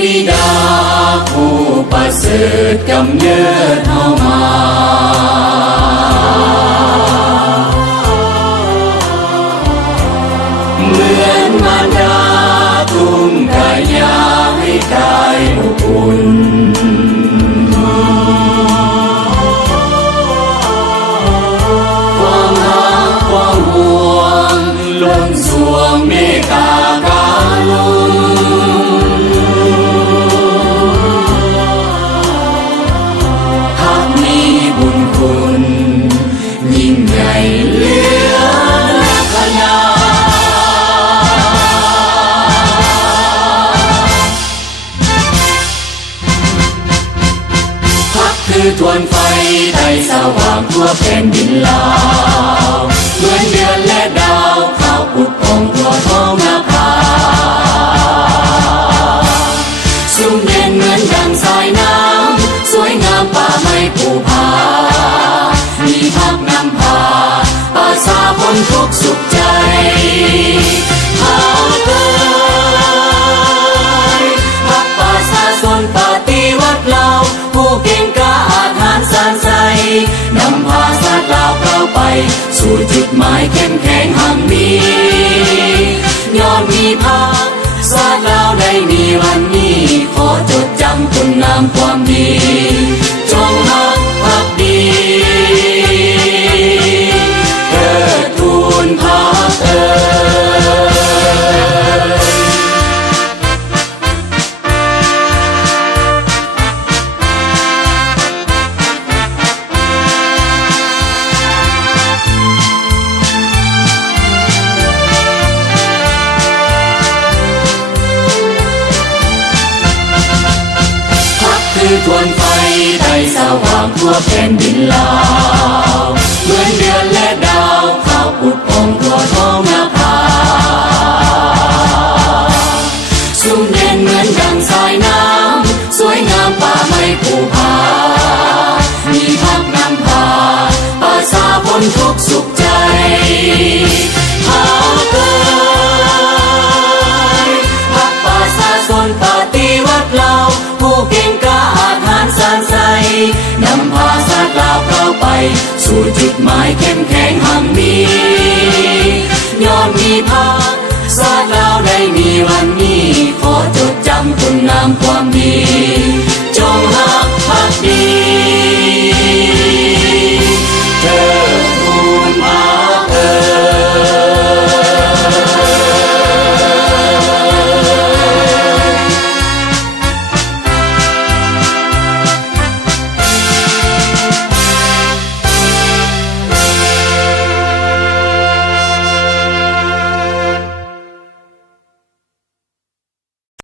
บิดาผู้ประเสริฐกำเนิดเฮามาเหมือนมารดาทุ่มกายาให้กายอบอุ่นความรักความห่วงล้นสวงเมตตาการุณหากมีบุญคุณยิ่งใหญ่เหลือขนาคือทวนไฟไทยสว่างทั่วแผ่นดินลาวเหมือนเดือนและดาวข้าวปุดพองทั่วท้องนาภาสุ่มเย็นเหมือนดังสายน้ำสวยงามป่าไม้ภูผามีพักนำพาป่าสาพ้นทุกสุขใจหาเกิดพักป่าสาสนปฏิวัติเราผู้เก่งกล้าอาถรรพ์สานใสนำพาชาติลาวเราไปสู่จุดหมายเข้มแข็งหังมีย้อนมีภาคชาติลาวได้มีวันนี้ขอจดจำคุณงามความดีจงรักภักดีเทิดทูนพระเอ๋คือทวนไฟไทยสว่างทั่วแผ่นดินลาวเหมือนเดือนและดาวข้าวปุดพองทั่วท้องนาภาสุ่มเย็นเหมือนดังสายน้ำสวยงามป่าไม้ภูผามีพักนำพาป่าสาพ้นทุกสุขใจหาเกิดพักป่าสาสนปฏิวัติเราผู้เก่งกล้าอาถรรพ์สานใสนำพาชาติลาวเราไปสู่จุดหมายเข้มแข็งหังมี